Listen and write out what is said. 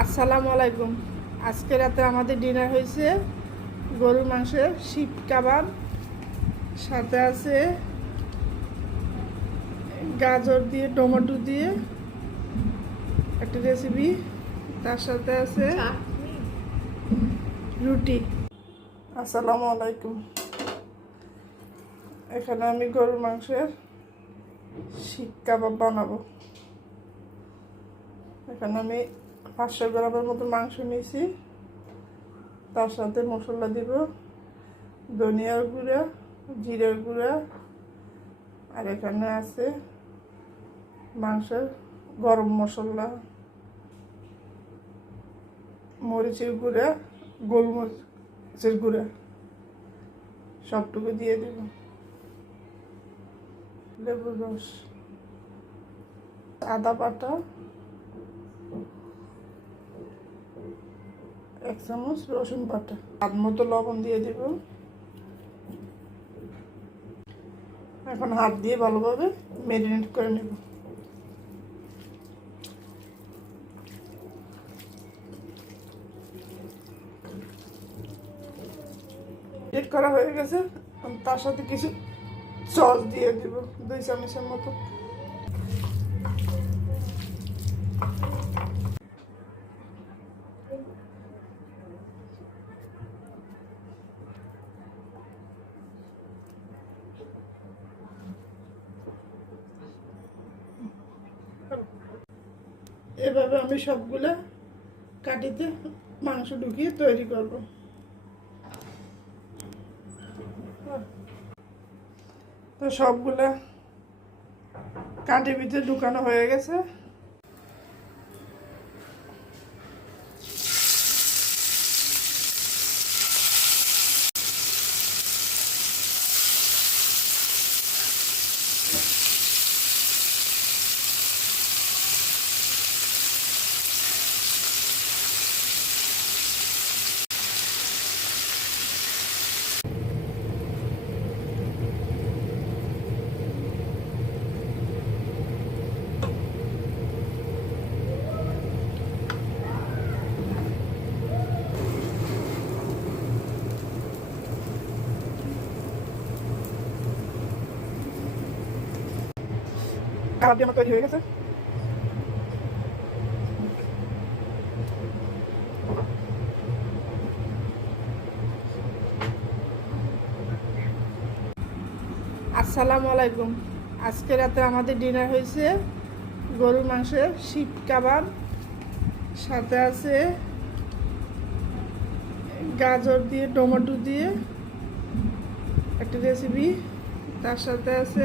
আসসালামু আলাইকুম। আজকে রাতে আমাদের ডিনার হয়েছে গরুর মাংসের শিপ কাবাব, সাথে আছে গাজর দিয়ে, টমেটো দিয়ে একটা রেসিপি তার সাথে আছে রুটি। আসসালামু আলাইকুম। এখানে আমি গরুর মাংসের শিক কাবাব বানাবো। এখানে আমি পাঁচশো গ্রামের মতো মাংস নিয়েছি। তার সাথে মশলা দিব, ধনিয়ার গুঁড়া, জিরের গুঁড়া, আর এখানে আছে মাংসের গরম মশলা, মরিচের গুঁড়া, গোলমরিচের গুঁড়া, সবটুকু দিয়ে দেব। লেবুর রস, আদা বাটা এক চামচ রসুন বাটা। হাত মতো লবণ দিয়ে দিব। এখন হাত দিয়ে ভালোভাবে ম্যারিনেট করে নেব। ম্যারিনেট করা হয়ে গেছে। তার সাথে কিছু সস দিয়ে দিব, দুই চামচের মতো। এভাবে আমি সবগুলো কাটিতে মাংস ঢুকিয়ে তৈরি করব। তো সবগুলা কাটি ভিতরে ঢুকানো হয়ে গেছে। আমার তৈরি হয়ে গেছে? আসসালামু আলাইকুম। আজকে রাতে আমাদের ডিনার হয়েছে গরুর মাংসের শিপ কাবাব সাথে আছে গাজর দিয়ে টমেটো দিয়ে একটা রেসিপি তার সাথে আছে